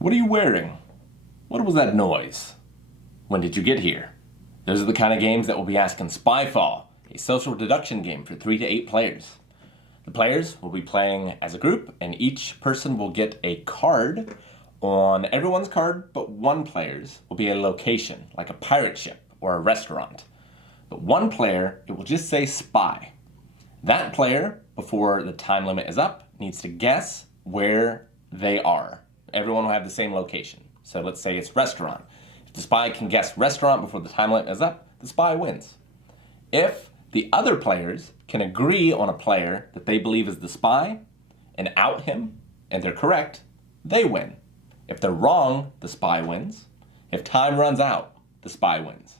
What are you wearing? What was that noise? When did you get here? Those are the kind of games that we'll be asking SPYFALL, a social deduction game for 3 to 8 players. The players will be playing as a group, and each person will get a card. On everyone's card but one player's will be a location, like a pirate ship or a restaurant. But one player, it will just say spy. That player, before the time limit is up, needs to guess where they are. Everyone will have the same location. So let's say it's restaurant. If the spy can guess restaurant before the time limit is up, the spy wins. If the other players can agree on a player that they believe is the spy and out him, and they're correct, they win. If they're wrong, the spy wins. If time runs out, the spy wins.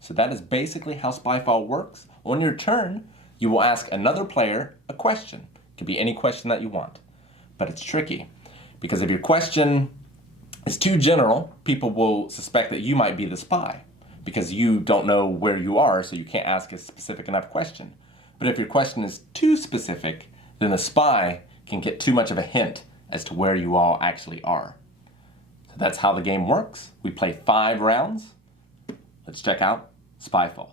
So that is basically how SPYFALL works. On your turn, you will ask another player a question. It could be any question that you want. But it's tricky, because if your question is too general, people will suspect that you might be the spy, because you don't know where you are, so you can't ask a specific enough question. But if your question is too specific, then the spy can get too much of a hint as to where you all actually are. So that's how the game works. We play 5 rounds. Let's check out SPYFALL.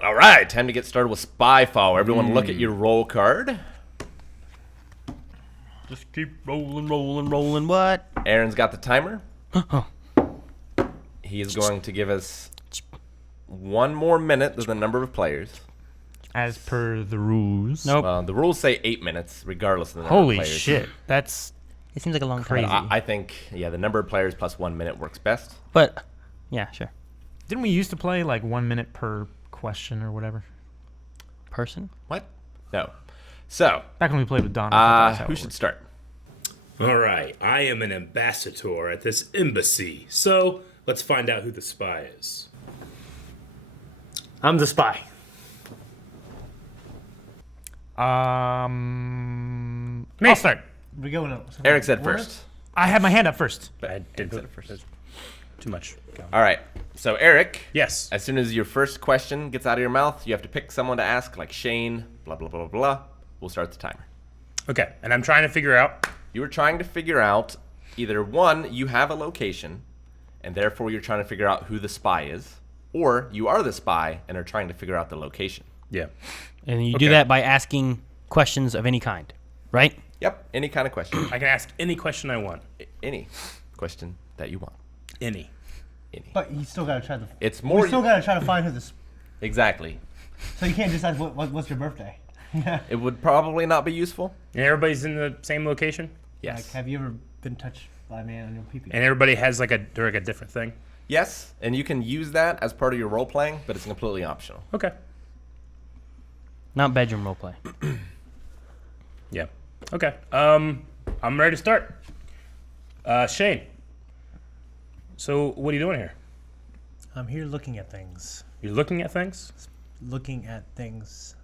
All right, time to get started with SPYFALL. Everyone look at your roll card. Just keep rolling. What? Aaron's got the timer. He is going to give us 1 more minute than the number of players. As per the rules. Nope. The rules say 8 minutes, regardless of the number of Holy players. shit. That's It seems like a long crazy. time. I think, yeah, the number of players plus 1 minute works best. But, yeah, sure. Didn't we used to play like 1 minute per question or whatever? Person? What? No. So, Back when we played with Don. I thought that's how who it should worked. start? All right, I am an ambassador at this embassy, so let's find out who the spy is. I'm the spy. I'll start. We're going up. Eric said first. I had my hand up first. I did said it first. Too much. Go. All right. So, Eric, Yes. as soon as your first question gets out of your mouth, you have to pick someone to ask, like Shane, blah, blah, blah, blah, blah. We'll start the timer. Okay, and I'm trying to figure out. You were trying to figure out either one, you have a location, and therefore you're trying to figure out who the spy is, or you are the spy and are trying to figure out the location. Yeah. And you Okay. do that by asking questions of any kind, right? Yep, any kind of question. I can ask any question I want. Any question that you want. Any. Any. But you still gotta try to. It's more. We still gotta try to find who this. Exactly. So you can't just ask what's your birthday. It would probably not be useful. And everybody's in the same location? Yes. Like, have you ever been touched by a man on your pee-pee? And everybody has like a different thing? Yes, and you can use that as part of your role playing, but it's completely optional. Okay. Not bedroom roleplay. Yeah. Okay. I'm ready to start. Shane. So what are you doing here? I'm here looking at things. You're looking at things? Looking at things.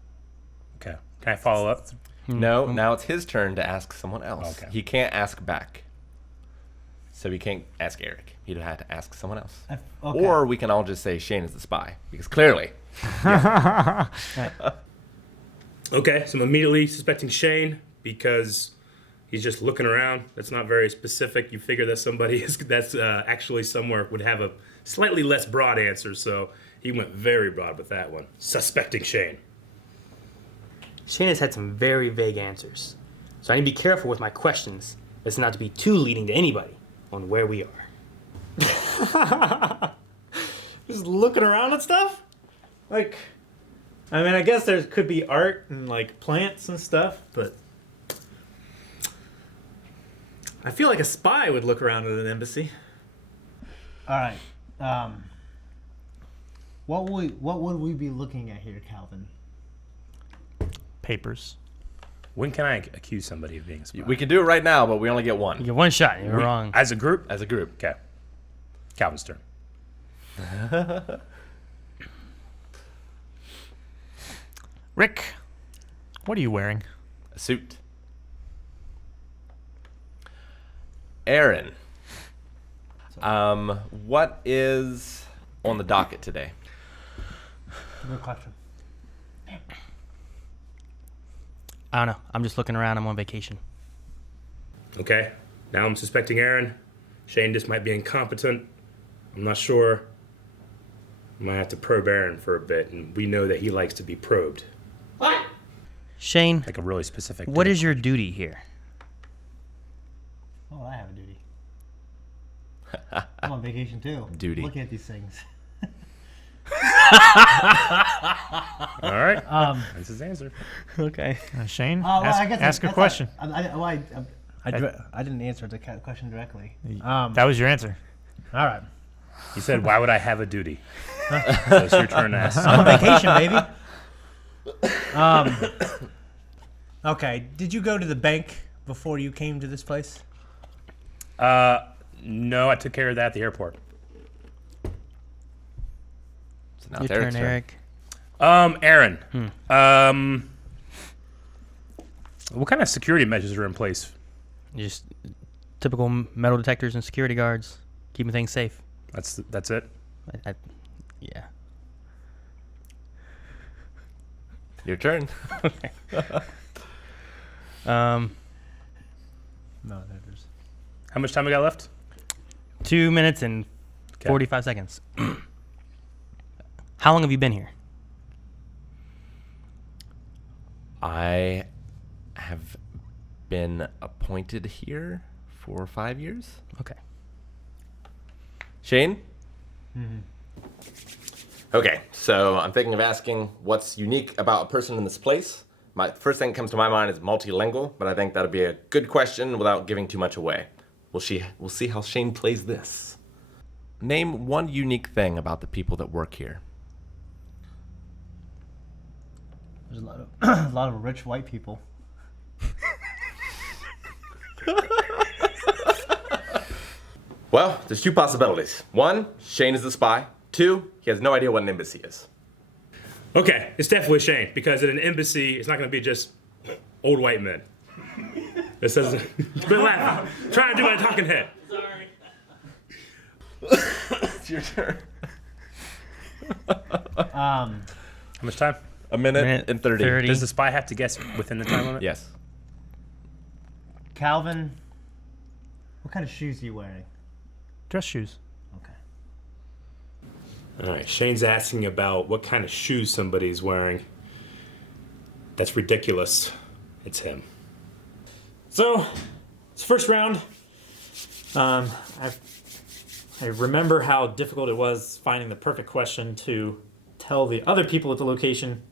Okay. Can I follow up? No, now it's his turn to ask someone else. Okay. He can't ask back. So he can't ask Eric. He'd have to ask someone else. Okay. Or we can all just say Shane is the spy, because clearly. Okay, so I'm immediately suspecting Shane because he's just looking around. That's not very specific. You figure that somebody that's actually somewhere would have a slightly less broad answer, so he went very broad with that one. Suspecting Shane. Shane has had some very vague answers, so I need to be careful with my questions as not to be too leading to anybody on where we are. Just looking around at stuff? Like, I mean, I guess there could be art and, like, plants and stuff, but I feel like a spy would look around at an embassy. All right. What would we be looking at here, Calvin? Papers. When can I accuse somebody of being a spy? We can do it right now, but we only get You one get one shot. You're wrong. As a group? as a group. Okay. Calvin's turn. Rick, what are you wearing? A suit. Aaron, what is on the docket today? Good question. I don't know. I'm just looking around. I'm on vacation. Okay. Now I'm suspecting Aaron. Shane just might be incompetent. I'm not sure. I might have to probe Aaron for a bit, and we know that he likes to be probed. Shane, Like a really specific what is your duty here? Oh, I have a duty. I'm on vacation too. Duty. Looking at these things. All right. That's his answer. Okay. Shane, Well, I guess ask a that's question. I didn't answer the question directly. That was your answer. All right. He said, "Why would I have a duty?" So it's your turn to ask. I'm on vacation, baby. Okay. Did you go to the bank before you came to this place? No, I took care of that at the airport. So now Your it's Eric's turn, Eric. Aaron. What kind of security measures are in place? Just typical metal detectors and security guards, keeping things safe. That's it. Yeah. Your turn. Um, No, there's. How much time we got left? 2 minutes and 45 seconds. How long have you been here? I have been appointed here for 5 years. Okay. Shane? Okay, so I'm thinking of asking what's unique about a person in this place. My first thing that comes to my mind is multilingual, but I think that'll be a good question without giving too much away. We'll see how Shane plays this. Name one unique thing about the people that work here. There's a lot of a lot of rich white people. Well, there's two possibilities. One, Shane is the spy. Two, he has no idea what an embassy is. Okay, it's definitely Shane, because at an embassy, it's not going to be just old white men. This doesn't. You've been laughing. Trying to do my talking head. Sorry. It's your turn. How much time? A minute and 30. Does the spy have to guess within the time limit? Yes. Calvin, what kind of shoes are you wearing? Dress shoes. Okay. All right, Shane's asking about what kind of shoes somebody's wearing. That's ridiculous. It's him. So, it's first round. I remember how difficult it was finding the perfect question to tell the other people at the location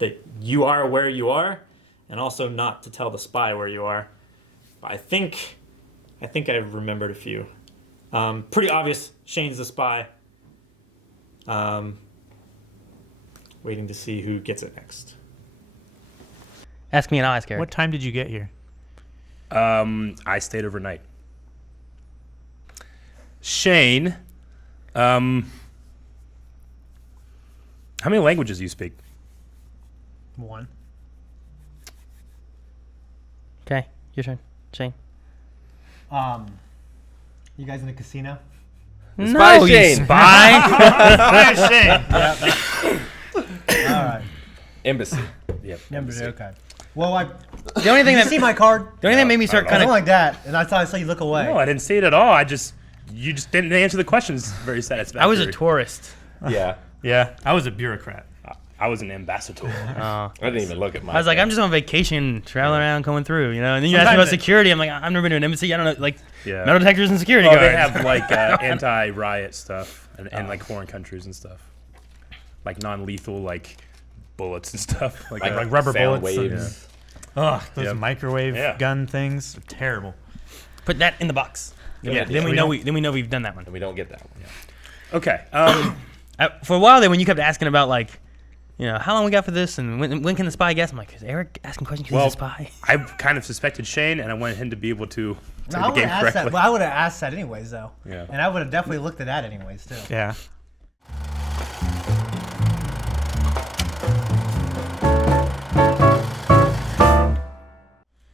that you are where you are, and also not to tell the spy where you are. I think I remembered a few. Pretty obvious. Shane's the spy. Waiting to see who gets it next. Ask me and I'll ask Eric. What time did you get here? I stayed overnight. Shane, how many languages do you speak? One. Okay, your turn, Shane. You guys in a casino? Spy No, Shane. you spy. All right. Embassy. Yep. Okay. Well, The only thing you that see my card? the only thing that made me start kind Something of like that, and I saw you look away. No, I didn't see it at all. You just didn't answer the questions very satisfactorily. I was a tourist. Yeah. Yeah, I was a bureaucrat. I was an ambassador. I didn't even look at my I was like, I'm just on vacation, traveling around, going through, you know. And then you asked me about security. I'm like, I've never been to an embassy. I don't know, like Yeah. metal detectors and security Oh, guards. they have like anti-riot stuff and like foreign countries and stuff, like non-lethal like bullets and stuff, like rubber sound bullets and- waves. Ugh, those Yep. microwave Yeah. gun things are terrible. Put that in the box. Yeah. Then we know we've done that one. And we don't get that one. Okay. For a while there, when you kept asking about like, you know, how long we got for this and when can the spy guess? I'm like, is Eric asking questions because he's a spy? I kind of suspected Shane, and I wanted him to be able to play I the would game have asked correctly. that. Well, I would have asked that anyways, though. Yeah. And I would have definitely looked at that anyways, too. Yeah.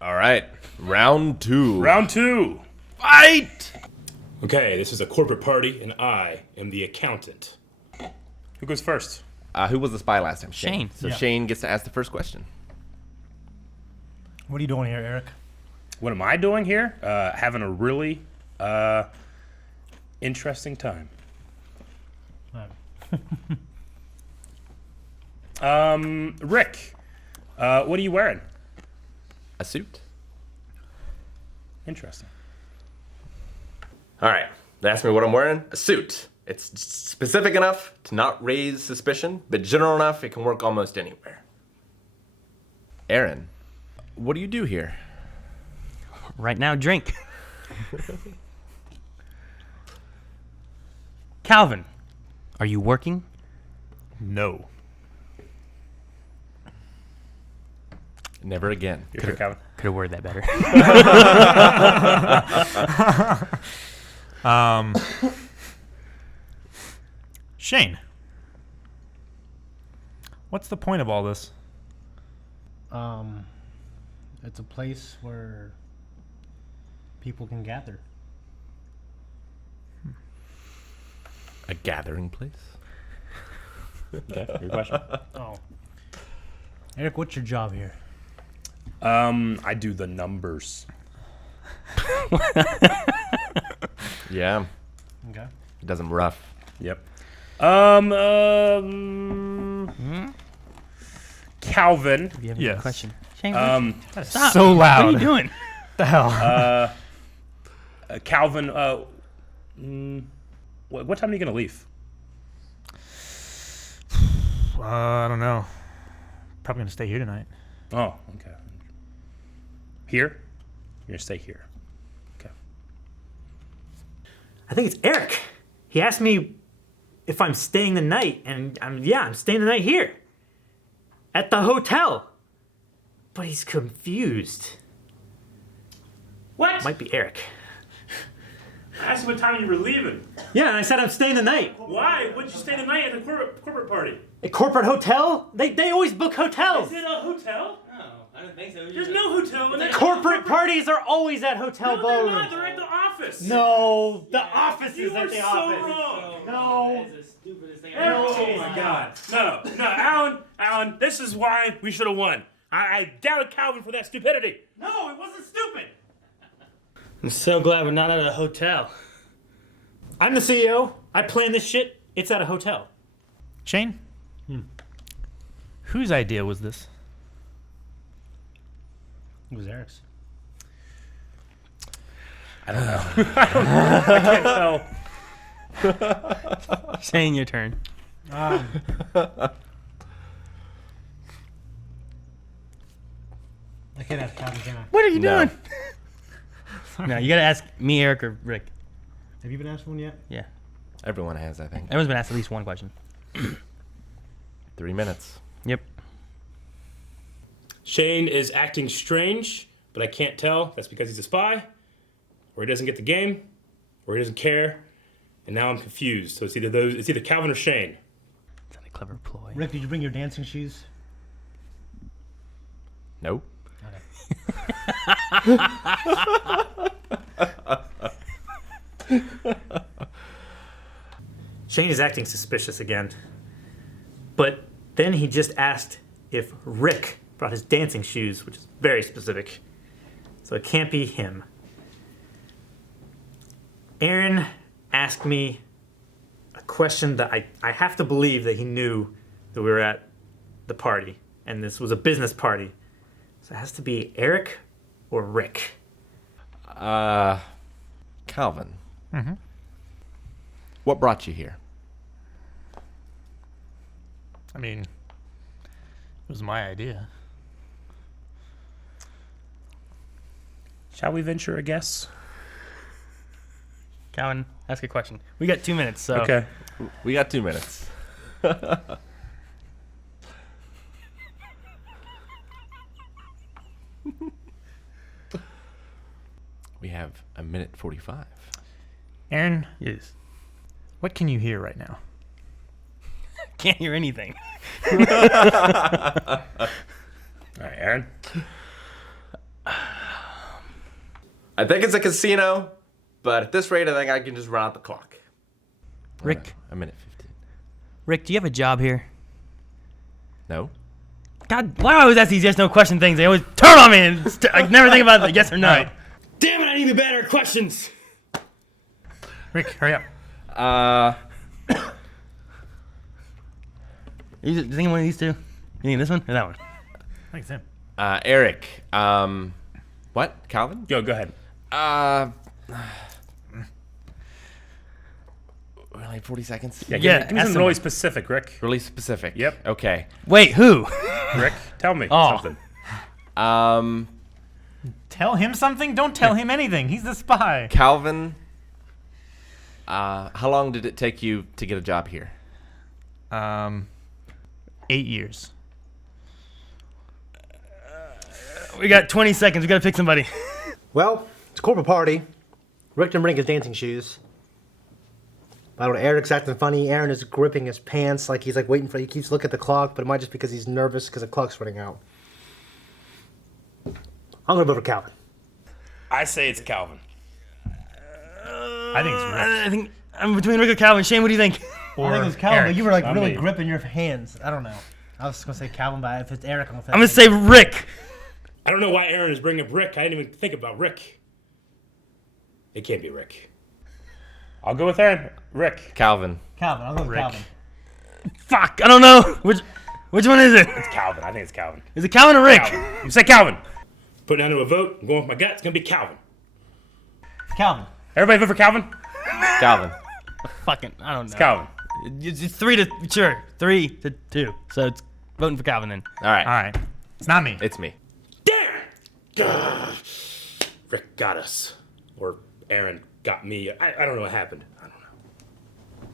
All right. Round two. Round two. Fight! Okay, this is a corporate party, and I am the accountant. Who goes first? Who was the spy last time? Shane. So Shane gets to ask the first question. What are you doing here, Eric? What am I doing here? Having a really interesting time. Rick, what are you wearing? A suit. Interesting. All right. They asked me what I'm wearing. A suit. It's specific enough to not raise suspicion, but general enough it can work almost anywhere. Aaron, what do you do here? Right now, drink. Calvin, are you working? No. Never again. Your turn, Calvin. Could have worded that better. Shane, what's the point of all this? It's a place where people can gather. A gathering place? Okay, your question. Oh. Eric, what's your job here? I do the numbers. Yeah. Okay. It does them rough. Yep. Calvin. Do you have Yes. a question? Shane, That's stop. so loud. What are you doing? The hell? Calvin, what time are you gonna leave? I don't know. Probably gonna stay here tonight. Oh, okay. Here? You're gonna stay here. Okay. I think it's Eric. He asked me if I'm staying the night, and I'm staying the night here. At the hotel. But he's confused. What? Might be Eric. I asked you what time you were leaving. Yeah, and I said I'm staying the night. Why? Would you stay the night at the corporate party? A corporate hotel? They always book hotels. Is it a hotel? No, I don't think so. There's no hotel in that. Corporate parties are always at hotel No, they're not. ballrooms. They're at the office. No, the office You is are at the so office. wrong. No. That is the stupidest thing Oh my God! No, Alan, this is why we should have won. I doubted Calvin for that stupidity. No, it wasn't stupid. I'm so glad we're not at a hotel. I'm the CEO. I plan this shit. It's at a hotel. Shane? Whose idea was this? It was Eric's. I don't know. I can't tell. Shane, your turn. I can't ask Calvin, can I? What are you No. doing? No, you gotta ask me, Eric, or Rick. Have you been asked one yet? Yeah. Everyone has, I think. Everyone's been asked at least one question. 3 minutes. Yep. Shane is acting strange, but I can't tell. That's because he's a spy, or he doesn't get the game, or he doesn't care. And now I'm confused. So it's either Calvin or Shane. It's not a clever ploy. Rick, did you bring your dancing shoes? Nope. Shane is acting suspicious again. But then he just asked if Rick brought his dancing shoes, which is very specific. So it can't be him. Aaron asked me a question that I have to believe that he knew that we were at the party. And this was a business party. So it has to be Eric or Rick. Calvin. Mm-hmm. What brought you here? I mean, it was my idea. Shall we venture a guess? Calvin, ask a question. We got 2 minutes, so. Okay. We got 2 minutes. We have 1:45. Aaron, Yes. what can you hear right now? Can't hear anything. All right, Aaron. I think it's a casino, but at this rate, I think I can just run out the clock. Rick, 1:15. Rick, do you have a job here? No? God, why do I always ask these yes no question things? They always turn on me and I never think about the yes or no. Right. Damn it! I need the better questions. Rick, hurry up. You thinking one of these two? You thinking this one or that one? Thanks, Tim. Eric. What? Calvin? Go ahead. Really, 40 seconds? Yeah, Yeah, give me ask something someone. really specific, Rick. Really specific. Yep. Okay. Wait, who? Rick, tell me Oh. something. Tell him something? Don't tell him anything. He's the spy. Calvin, how long did it take you to get a job here? 8 years. We got 20 seconds. We gotta pick somebody. Well, it's a corporate party. Rick didn't bring his dancing shoes. I don't know, Eric's acting funny. Aaron is gripping his pants like he's like waiting for. He keeps looking at the clock, but it might just because he's nervous because the clock's running out. I'm gonna vote for Calvin. I say it's Calvin. I think it's Rick. I think I'm between Rick or Calvin. Shane, what do you think? I think it was Calvin, but you were like Not really me. gripping your hands. I don't know. I was gonna say Calvin, but if it's Eric, I'm I'm gonna say Rick. I don't know why Aaron is bringing up Rick. I didn't even think about Rick. It can't be Rick. I'll go with Aaron. Rick. Calvin. Calvin. I'll go with Rick. Calvin. Fuck, I don't know. Which one is it? It's Calvin. I think it's Calvin. Is it Calvin or Rick? Calvin. You say Calvin. Putting down to a vote. I'm going with my gut. It's going to be Calvin. Calvin. Everybody vote for Calvin? Calvin. Fucking, I don't know. Calvin. It's 3 to 2. So it's voting for Calvin then. All right. All right. It's not me. It's me. Damn! Gah. Rick got us. Or Aaron got me. I don't know what happened. I don't know.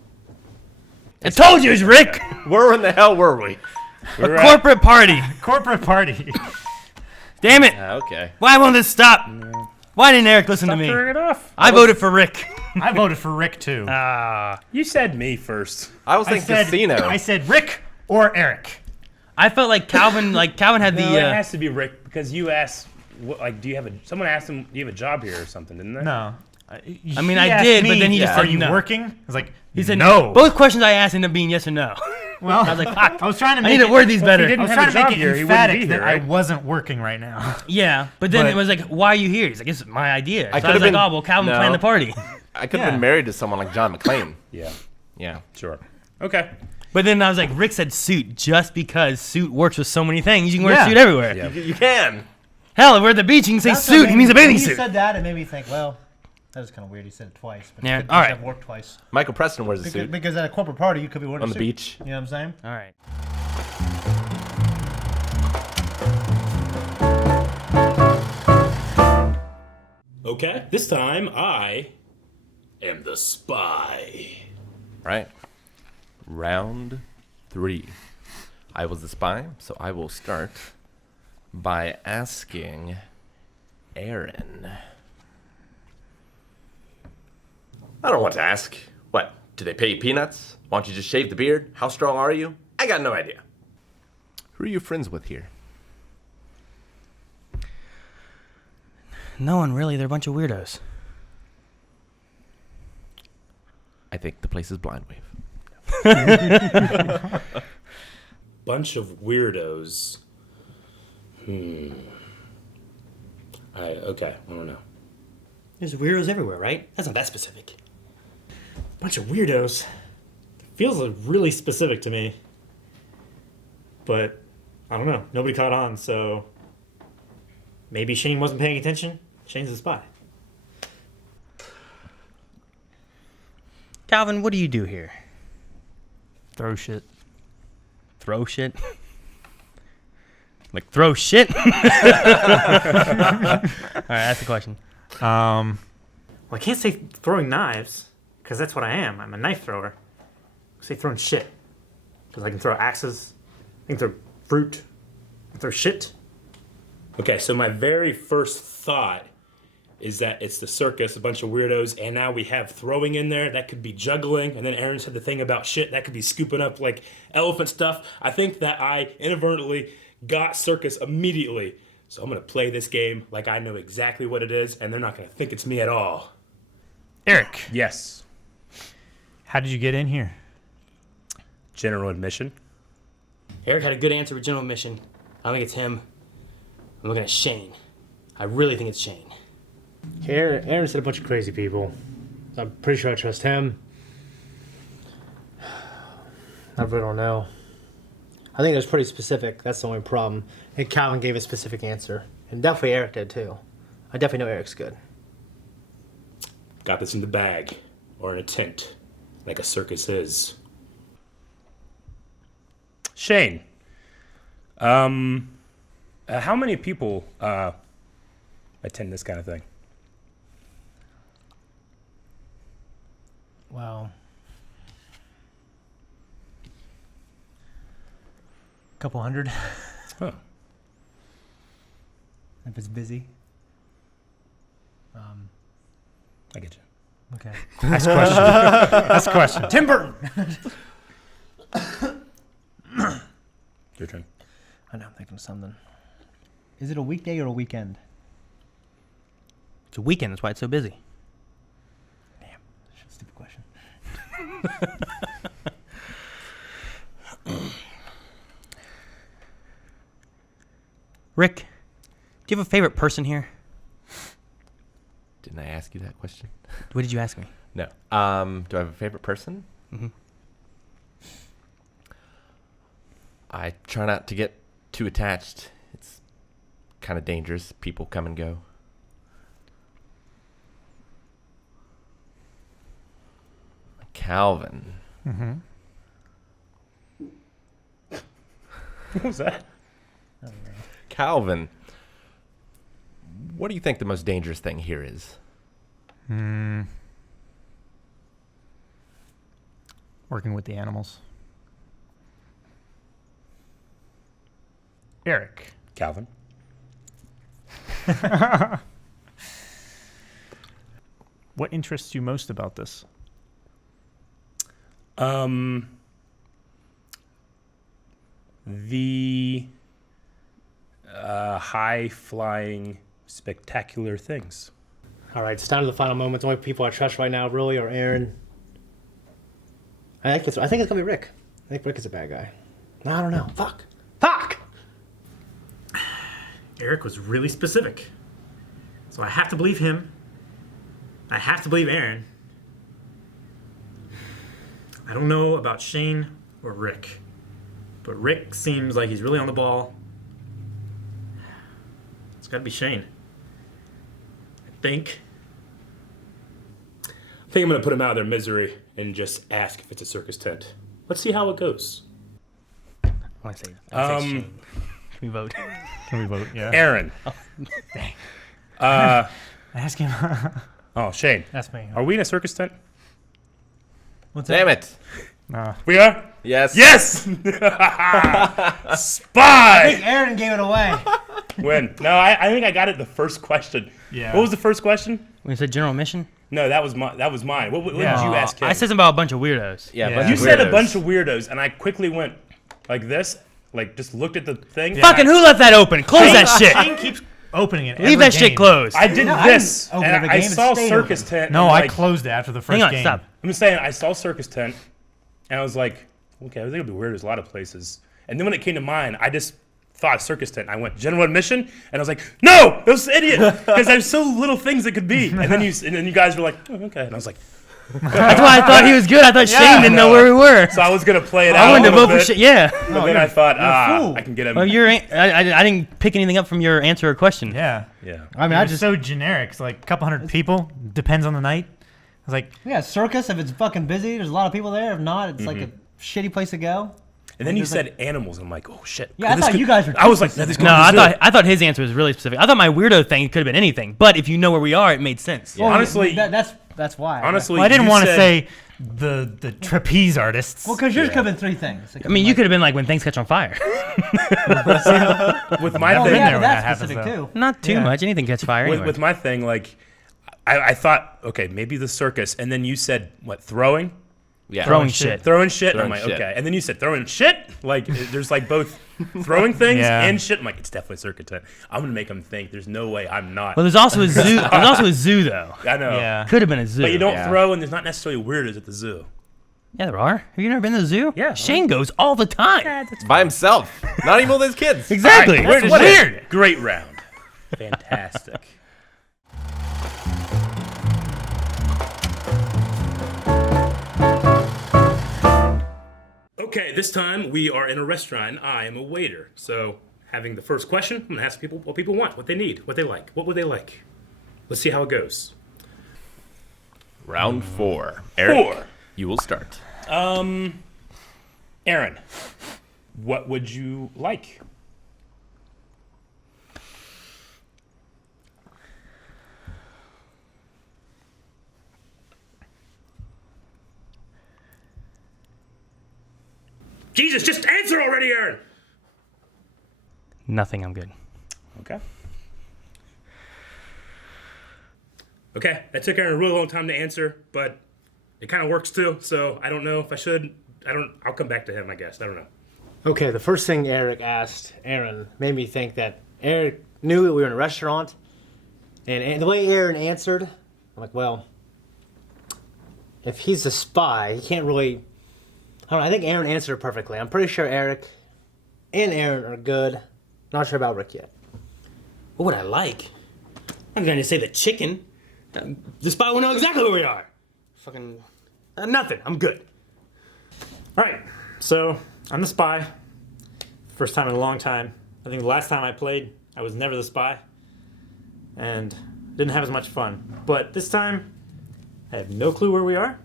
I told you it was Rick. Where in the hell were we? We were Corporate party. Corporate party. Damn it. Okay. Why won't this stop? Why didn't Eric listen to me? Turn it off. I voted for Rick. I voted for Rick, too. You said me first. I was I thinking said, casino. I said Rick or Eric. I felt like Calvin had the... No, it has to be Rick because you asked, do you have someone asked him, do you have a job here or something, didn't they? No. I mean, I did, but then he just Are said you no. working? I was like, He said no. Both questions I asked ended up being yes or no. Well, I was like, fuck. I was trying to I make need to word these better. he I didn't was have trying a to make job it here, he wouldn't emphatic be that here, I right? wasn't working right now. Yeah, but then But- it was like, why are you here? He's like, it's my idea. So I could've was like, been- oh, well, Calvin no. planned the party. I could have Yeah. been married to someone like John McClane. Yeah, Yeah. sure. Okay. But then I was like, Rick said suit just because suit works with so many things. You can wear a Yeah. suit everywhere. Yeah. You can. Hell, if we're at the beach, you can say That's what suit. made He means a me- bathing when you suit. said that, it made me think, well, that was kind of weird. He said it twice. But Yeah, it could all just right. have worked twice. Michael Preston wears a Because, suit because at a corporate party, you could be wearing on a the suit. beach. You know what I'm saying? All right. Okay. This time I am the spy. Right. Round 3. I was the spy, so I will start by asking Aaron. I don't want to ask. What? Do they pay you peanuts? Why don't you just shave the beard? How strong are you? I got no idea. Who are you friends with here? No one really. They're a bunch of weirdos. I think the place is Blind Wave. Bunch of weirdos. Okay, I don't know. There's weirdos everywhere, right? That's not that specific. Bunch of weirdos. Feels like really specific to me. But I don't know. Nobody caught on, so maybe Shane wasn't paying attention. Shane's a spy. Calvin, what do you do here? Throw shit. Throw shit? Like, throw shit? All right, that's the question. Well, I can't say throwing knives, because that's what I am. I'm a knife thrower. I say throwing shit, because I can throw axes, I can throw fruit, I can throw shit. Okay, so my very first thought is that it's the circus, a bunch of weirdos, and now we have throwing in there. That could be juggling, and then Aaron said the thing about shit. That could be scooping up like elephant stuff. I think that I inadvertently got circus immediately. So I'm going to play this game like I know exactly what it is, and they're not going to think it's me at all. Eric, Yes. how did you get in here? General admission. Eric had a good answer with general admission. I don't think it's him. I'm looking at Shane. I really think it's Shane. Aaron said a bunch of crazy people. I'm pretty sure I trust him. I really don't know. I think it was pretty specific. That's the only problem. And Calvin gave a specific answer. And definitely Eric did too. I definitely know Eric's good. Got this in the bag or in a tent, like a circus is. Shane, how many people attend this kind of thing? Well, a couple hundred. Huh. If it's busy. I get you. Okay. Next question. Next question. Tim Burton. Your turn. I know, I'm thinking of something. Is it a weekday or a weekend? It's a weekend. That's why it's so busy. Damn, stupid question. Rick, do you have a favorite person here? Didn't I ask you that question? What did you ask me? No. Do I have a favorite person? Mm-hmm. I try not to get too attached. It's kind of dangerous. People come and go. Calvin. Mm-hmm. What was that? Calvin. What do you think the most dangerous thing here is? Working with the animals. Eric. Calvin. What interests you most about this? The high-flying, spectacular things. All right, it's down to the final moments. The only people I trust right now really are Aaron. I think it's gonna be Rick. I think Rick is a bad guy. No, I don't know. Fuck. Eric was really specific. So I have to believe him. I have to believe Aaron. I don't know about Shane or Rick. But Rick seems like he's really on the ball. It's got to be Shane. I think I'm going to put them out of their misery and just ask if it's a circus tent. Let's see how it goes. I want to say Shane. Can we vote? Can we vote? Yeah. Aaron. Ask him. Oh, Shane. That's me. Are we in a circus tent? What's Damn that? it. We are? Yes. Yes! I Spy! think Aaron gave it away. When? No, I think I got it the first question. Yeah. What was the first question? When you said general mission? No, that was mine. What did you Yeah. ask him? I said something about a bunch of weirdos. Yeah, Yeah. bunch You of said a weirdos. bunch of weirdos, and I quickly went like this, like just looked at the thing. Fucking who left that open? Close that shit. Shane keeps opening it. Leave every that shit game. closed. I did No, I this, didn't open and every I game, it saw stayed circus open. tent. No, and I like, closed it after the first Hang on, game. stop. I'm just saying, I saw circus tent, and I was like, okay, I think it'll be weird. There's a lot of places. And then when it came to mine, I just thought circus tent. I went general admission, and I was like, no, that was an idiot, because there's so little things it could be. And then you guys were like, oh, okay, and I was like, That's why I thought he was good. I thought Shane didn't know where we were. so I was gonna play it out. I wanted a to little vote for bit, Shane. Yeah. but then I thought, fool. I can get him. Well, I didn't pick anything up from your answer or question. Yeah. yeah. I mean, I I was just so generic. It's like a couple hundred people. Depends on the night. I was like, yeah, circus. If it's fucking busy, there's a lot of people there. If not, it's like a shitty place to go. And then you There's like- said animals, and I'm like, oh shit. Yeah, I This thought could- you guys were. I was like, this No, I thought his answer was really specific. I thought my weirdo thing could have been anything, but if you know where we are, it made sense. Yeah. Honestly- that's why. Honestly, well, I didn't you want to said- say the trapeze artists. Well, because yours Yeah. could have been three things. I mean, you could have been like when things catch on fire. with my Oh, thing. yeah, there when that's that happens, specific though. too. Not too Yeah. much. Anything catch fire. Anyway. With my thing, like, I thought, okay, maybe the circus, and then you said what, throwing Yeah. Throwing shit. and I'm Throwing like, shit. okay, and then you said throwing shit, like there's like both throwing things Yeah. and shit. I'm like, it's definitely circuit tent. I'm gonna make them think there's no way I'm not. Well, there's also a zoo. There's also a zoo though. I know, Yeah. Could have been a zoo. but you don't Yeah. throw, and there's not necessarily weirdos at the zoo. Yeah, there are. Have you never been to the zoo? Yeah. Shane goes all the time. By himself. Not even with his kids. Exactly. All right, That's what is- weird. Great round. Fantastic. Okay, this time we are in a restaurant. I am a waiter. So, having the first question, I'm going to ask people what people want, what they need, what they like. What would they like? Let's see how it goes. Round 4. Eric, 4. you will start. Aaron, what would you like? Jesus, just answer already, Aaron! Nothing. I'm good. Okay. Okay, that took Aaron a really long time to answer, but it kind of works too, so I don't know if I should. I'll come back to him, I guess. I don't know. Okay, the first thing Eric asked Aaron made me think that Eric knew that we were in a restaurant, and the way Aaron answered, I'm like, well, if he's a spy, he can't really. I don't know. I think Aaron answered it perfectly. I'm pretty sure Eric and Aaron are good. Not sure about Rick yet. What would I like? I'm going to say the chicken. The spy will know exactly where we are. Fucking nothing. I'm good. All right, so I'm the spy. First time in a long time. I think the last time I played, I was never the spy. And didn't have as much fun. But this time, I have no clue where we are.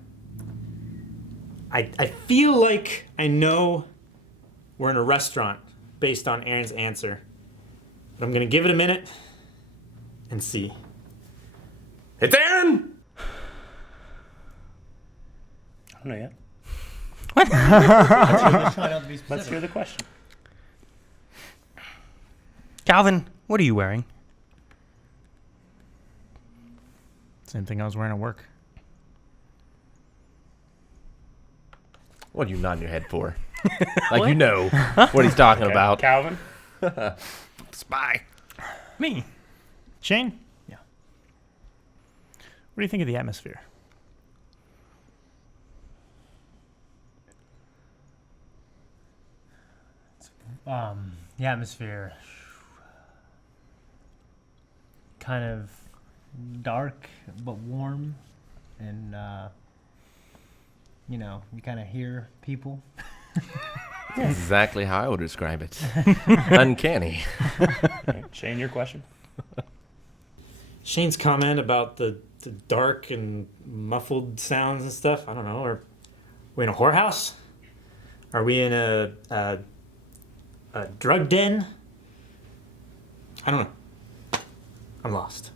I feel like I know we're in a restaurant based on Aaron's answer. But I'm going to give it a minute and see. It's Aaron! I don't know yet. Let's try not to be specific. Let's hear the question. Calvin, what are you wearing? Same thing I was wearing at work. What are you nodding your head for? Like you know what he's talking about. Calvin? Spy. Me. Shane? Yeah. What do you think of the atmosphere? The atmosphere kind of dark but warm, and you kind of hear people. That's exactly how I would describe it. Uncanny. Okay, Shane, your question? Shane's comment about the dark and muffled sounds and stuff. I don't know. Are we in a whorehouse? Are we in a drug den? I don't know. I'm lost.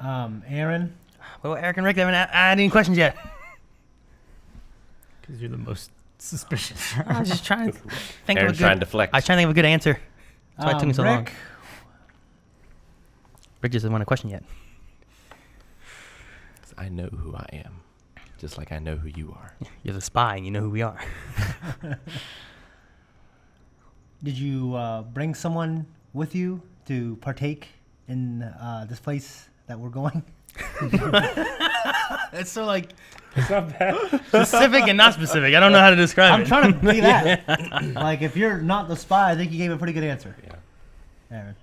Aaron, Well, Eric and Rick haven't had any questions yet. Because you're the most suspicious. I was just trying to think Aaron's of a trying good. to deflect. I was trying to think of a good answer. That's why it took me so long. Rick, Rick just doesn't want a question yet. I know who I am, just like I know who you are. You're the spy, and you know who we are. did you bring someone with you to partake in this place that we're going? It's so like It's not bad. specific and not specific. I don't know how to describe I'm it. trying to be that. Like, if you're not the spy, I think you gave a pretty good answer. Yeah. Aaron.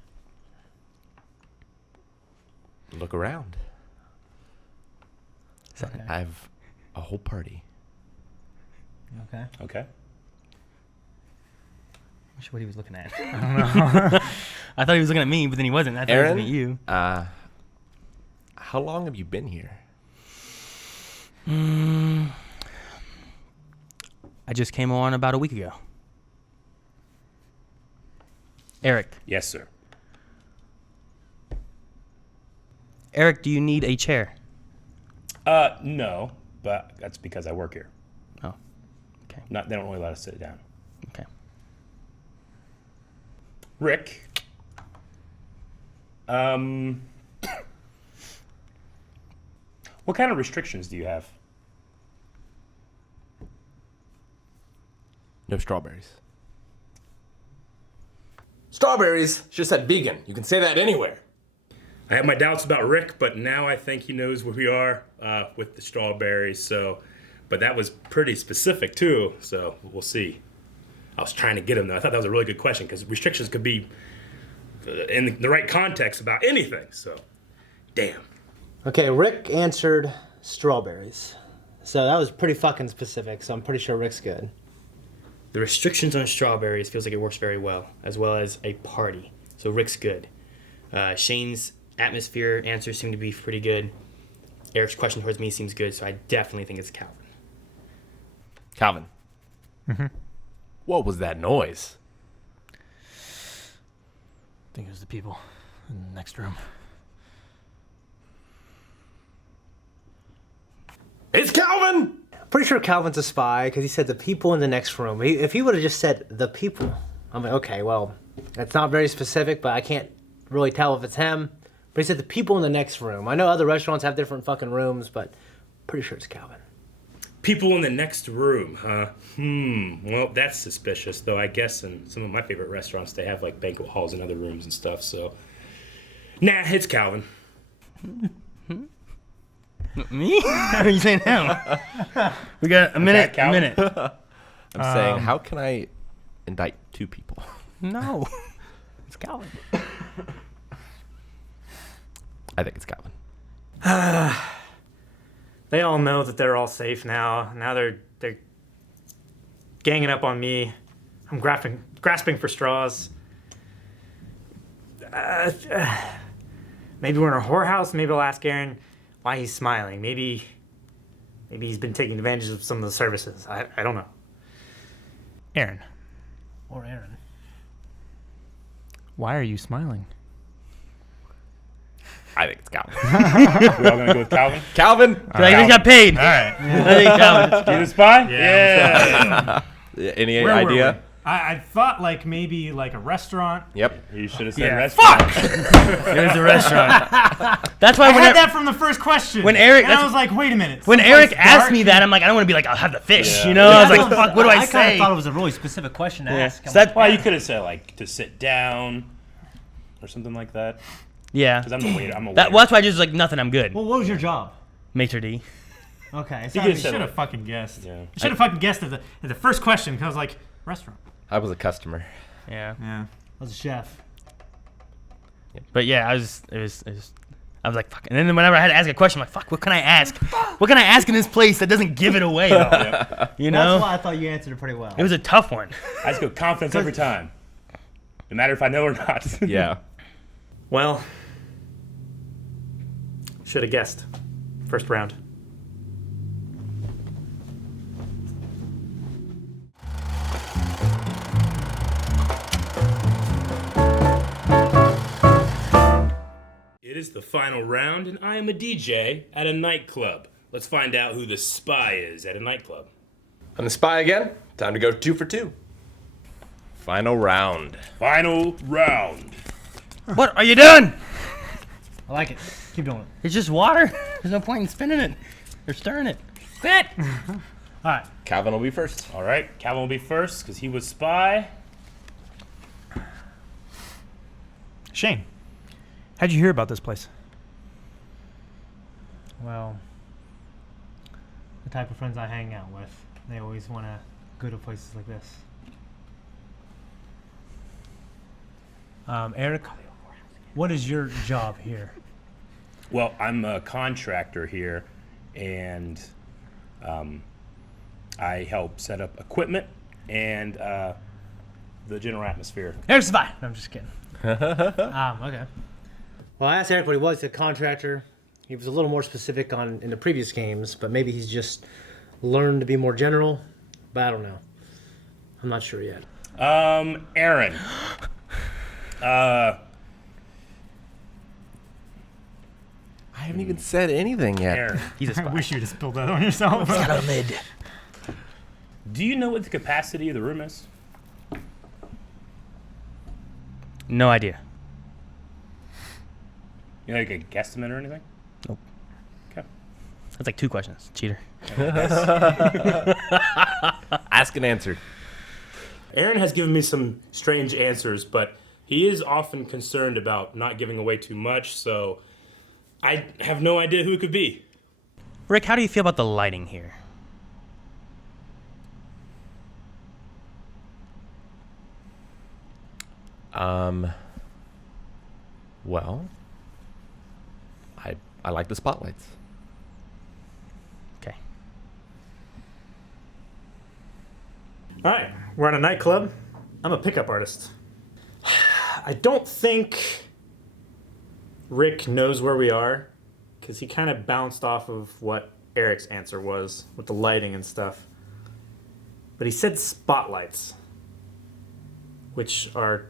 Look around. Okay. I have a whole party. Okay. Okay. I'm not sure what he was looking at. I don't know. I thought he was looking at me, but then he wasn't. I thought he was Aaron, looking at you. How long have you been here? I just came on about a week ago. Eric. Yes, sir. Eric, do you need a chair? No, but that's because I work here. Oh, okay. They don't really let us sit down. Okay. Rick. What kind of restrictions do you have? No strawberries. Strawberries? She said vegan. You can say that anywhere. I have my doubts about Rick, but now I think he knows where we are with the strawberries. So But that was pretty specific, too, so we'll see. I was trying to get him, though. I thought that was a really good question, because restrictions could be in the right context about anything, so damn. Okay, Rick answered strawberries. So that was pretty fucking specific, so I'm pretty sure Rick's good. The restrictions on strawberries feels like it works very well as a party. So Rick's good. Shane's atmosphere answers seem to be pretty good. Eric's question towards me seems good, so I definitely think it's Calvin. Calvin. What was that noise? I think it was the people in the next room. It's Calvin! Pretty sure Calvin's a spy because he said the people in the next room. If he would have just said the people, I'm like, okay, well, that's not very specific, but I can't really tell if it's him. But he said the people in the next room. I know other restaurants have different fucking rooms, but pretty sure it's Calvin. People in the next room, huh? Well, that's suspicious, though I guess in some of my favorite restaurants, they have, like, banquet halls and other rooms and stuff, so... Nah, it's Calvin. Me? Or are you saying him? We got a minute. Calvin? I'm saying, how can I indict two people? No. It's Calvin. I think it's Calvin. They all know that they're all safe now. Now they're ganging up on me. I'm grasping for straws. Maybe we're in a whorehouse. Maybe I'll ask Aaron why he's smiling. Maybe he's been taking advantage of some of the services. I don't know. Aaron, Or Aaron. why are you smiling? I think it's Calvin. We all gonna go with Calvin? Calvin! I just got paid. All right. I think Calvin. You the spy? Yeah. Any Where were idea? we? I thought like maybe like a restaurant. Yep. You should have said Yeah. restaurant. There's a restaurant. That's why I had when that from the first question. when Eric- and I that's- was like, wait a minute. when someplace Eric asked dark? me that, I'm like, I don't want to be like, I'll have the fish, Yeah. you know? I was Yeah, like, fuck, what do I kind say? of thought it was a really specific question to ask. I'm So that, like, Well, you could have said like to sit down or something like that. yeah. Because I'm the waiter. I'm a waiter. Well, that's why I just like nothing. I'm good. well, what was your job? Maitre d. Okay. You So could You have said should have like, fucking guessed. yeah. You should have fucking guessed at the first question because I was like, restaurant. I was a customer. Yeah. Yeah. I was a chef. But yeah, I was like, fuck. And then whenever I had to ask a question, I'm like, fuck, what can I ask? What can I ask in this place that doesn't give it away? Though? You know? That's why I thought you answered it pretty well. It was a tough one. I just go confidence every time. No matter if I know or not. Yeah. Well, should have guessed. First round. It is the final round, and I am a DJ at a nightclub. Let's find out who the spy is at a nightclub. I'm the spy again. Time to go 2 for 2. Final round. Final round. What are you doing? I like it. Keep doing it. It's just water. There's no point in spinning it or stirring it. Quit. All right. Calvin will be first. All right, Calvin will be first because he was spy. Shane, how'd you hear about this place? Well, the type of friends I hang out with, they always want to go to places like this. Eric, what is your job here? Well, I'm a contractor here, and I help set up equipment and the general atmosphere. Eric's fine. No, I'm just kidding. Okay. Well, I asked Eric what he was, a contractor. He was a little more specific in the previous games, but maybe he's just learned to be more general. But I don't know. I'm not sure yet. Aaron. I haven't even said anything yet. Aaron, He's a I spy. wish you'd have spilled that on yourself. do you know what the capacity of the room is? No idea. You know, like a guesstimate or anything? Nope. Okay. That's like 2 questions. Cheater. Ask and answer. Aaron has given me some strange answers, but he is often concerned about not giving away too much, so I have no idea who it could be. Rick, how do you feel about the lighting here? Well, I like the spotlights. Okay. All right, we're at a nightclub. I'm a pickup artist. I don't think Rick knows where we are because he kind of bounced off of what Eric's answer was with the lighting and stuff. But he said spotlights, which are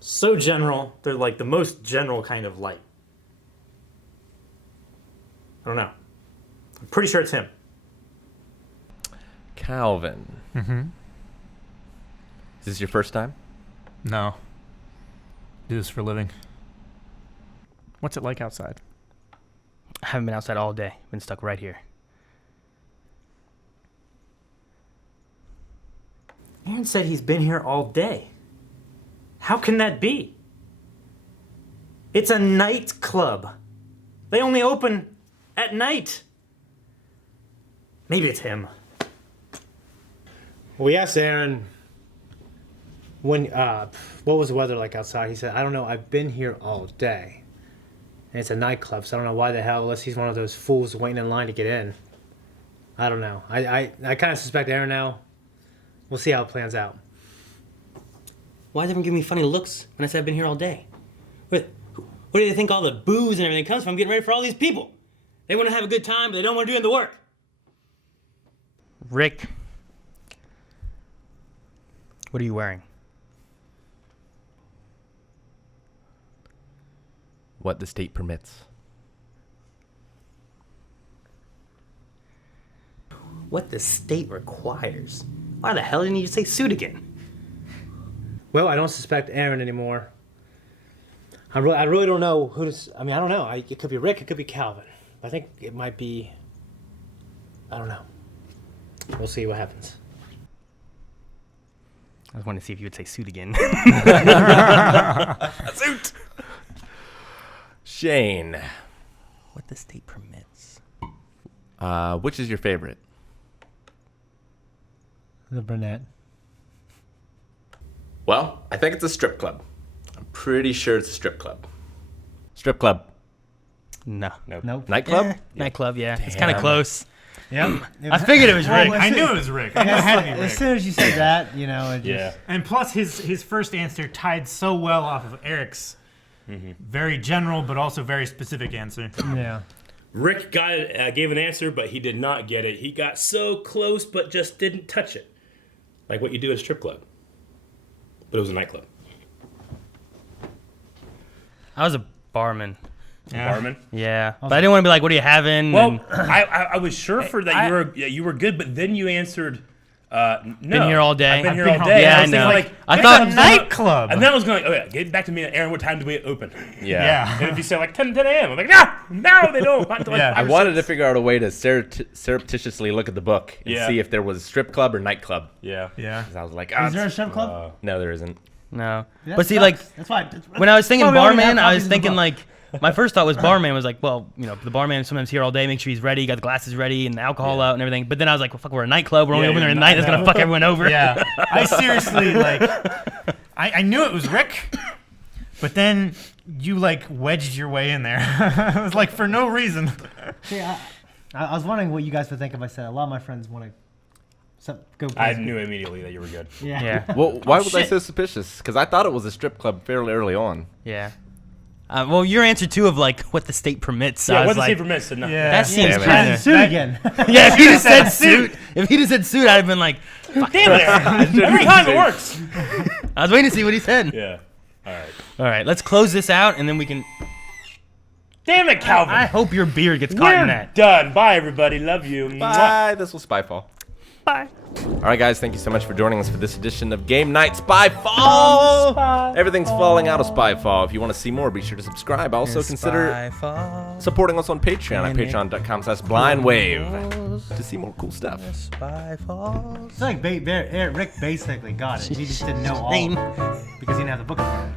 so general. They're like the most general kind of light. I don't know. I'm pretty sure it's him. Calvin. Mm-hmm. Is this your first time? No. Do this for a living. What's it like outside? I haven't been outside all day. Been stuck right here. Aaron said he's been here all day. How can that be? It's a nightclub. They only open at night. Maybe it's him. We asked Aaron when what was the weather like outside. He said, I don't know, I've been here all day. And it's a nightclub, so I don't know why the hell, unless he's one of those fools waiting in line to get in. I don't know. I kind of suspect Aaron now. We'll see how it plans out. Why is everyone giving me funny looks when I said I've been here all day? Where do they think all the booze and everything comes from? Getting ready for all these people. They want to have a good time, but they don't want to do the work. Rick, what are you wearing? What the state permits. What the state requires. Why the hell didn't you say suit again? Well, I don't suspect Aaron anymore. I really don't know who to... I mean, I don't know. It could be Rick, it could be Calvin. I think it might be... I don't know. We'll see what happens. I was wanting to see if you would say suit again. Suit! Shane. What the state permits. Which is your favorite? The brunette. Well, I think it's a strip club. I'm pretty sure it's a strip club. Strip club. No. Nope. Nightclub? Nightclub, yeah. It's kind of close. Yep. I figured it was Rick. I knew it was Rick. I had to be As Rick. soon as you said that, you know, it just... Yeah. And plus, his first answer tied so well off of Eric's very general but also very specific answer. Yeah. Rick gave an answer, but he did not get it. He got so close, but just didn't touch it. Like what you do at a strip club. But it was a nightclub. I was a barman. Barman. Yeah. But I didn't want to be like, what are you having? Well, I was sure for that you were good, but then you answered no. Been here all day. I've been here been all home. day. Yeah, I I was thinking know. like I it's thought- a Nightclub. And then I was going, oh yeah, get back to me, Aaron. What time do we open? Yeah. And if you say like 10 a.m., I'm like, no, they don't. Not until like Yeah. 5 I or wanted to 6. figure out a way to surreptitiously look at the book and Yeah. see if there was strip club or nightclub. Yeah. Yeah. 'Cause I was like, Is there a strip club? no, there isn't. No. That But see, sucks. like, That's why. when I was thinking Probably already barman, have I copies was of the thinking book. like, my first thought was barman was like, well, you know, the barman is sometimes here all day, make sure he's ready, got the glasses ready and the alcohol out and everything. But then I was like, well, fuck, we're a nightclub, we're only Yeah, open there at you're night, not- that's gonna fuck everyone over. Yeah. I seriously, like, I knew it was Rick, but then you, like, wedged your way in there. It was like, for no reason. See, I was wondering what you guys would think if I said a lot of my friends want to go. I crazy. knew immediately that you were good. Yeah. Yeah. Well, why was I shit. so suspicious? Because I thought it was a strip club fairly early on. Yeah. Well, your answer too of like what the state permits. I Yeah, was what the like, state permits said no. Yeah. that seems Damn it. kind And of. suit again. Yeah, if he just said suit, if he just said suit, I'd have been like, Damn it. Every time it works. I was waiting to see what he said. Yeah. All right. All right, let's close this out and then we can. Damn it, Calvin. I hope your beard gets caught in We're that. done. Bye, everybody. Love you. Mwah. Bye. This was Spyfall. Bye. All right, guys. Thank you so much for joining us for this edition of Game Night Spyfall. Everything's falling out of Spyfall. If you want to see more, be sure to subscribe. Also, consider Spyfall. supporting us on Patreon at And it patreon.com/blindwave to see more cool stuff. Spyfall. It's like Rick basically got it. He just didn't know all Name. because he didn't have the book in front of him.